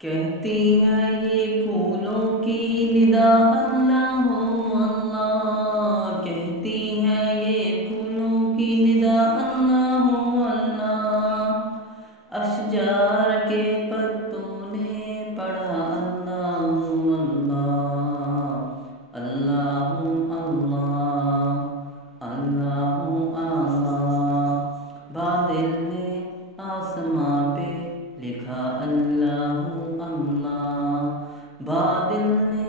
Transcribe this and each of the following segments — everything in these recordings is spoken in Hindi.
कहती है ये फूलों की निदा अल्लाह हो अल्लाह। कहती है ये फूलों की निदा अल्लाह हो अल्लाह। अशजार के पत्तों ने पढ़ा अल्लाह हो अल्लाह। अल्लाह हो अल्लाह, अल्लाह हो अल्लाह। बादल ने आसमां पे लिखा अल्लाह हो अल्लाह। बादल ने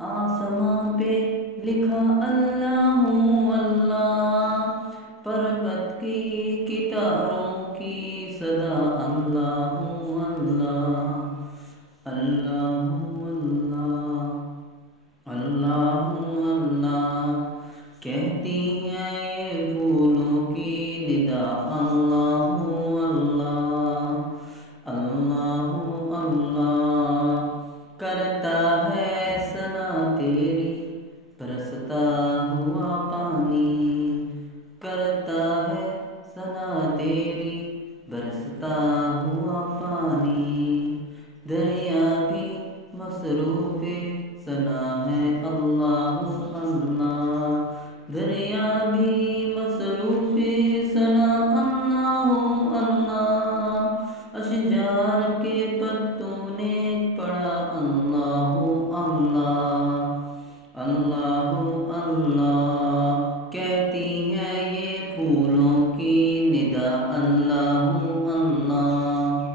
आसमां पे लिखा अल्लाह हो अल्लाह। पर्वत की कितारों की सदा अल्लाह हो अल्लाह। अल्लाह हो अल्लाह, अल्लाह हो अल्लाह। कहती है ये फूलों की निदा अल्लाह हो अल्लाह। अल्लाह हो अल्लाह। करता है सना तेरी बरसता हुआ पानी। करता है सना तेरी बरसता हुआ पानी। दरिया भी मसरूफ़े सना है अल्लाह हो अल्लाह। दरिया भी मसरूफ़े सना अल्लाह हो अल्लाह। अशजार के पत्तों ने पढ़ा अल्लाह हो अल्लाह। अल्लाह हो अल्लाह। कहती है ये फूलों की निदा अल्लाह हो अल्लाह।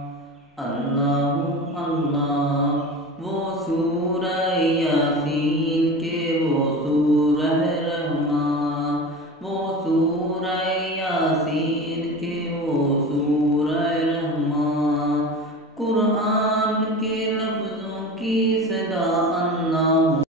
अल्लाह हो अल्लाह। वो सूरह यासीन के वो सूरह रहमान। वो सूरह यासीन के वो सूरह रहमान। कुरान के लफ्ज़ों की सदा अल्लाह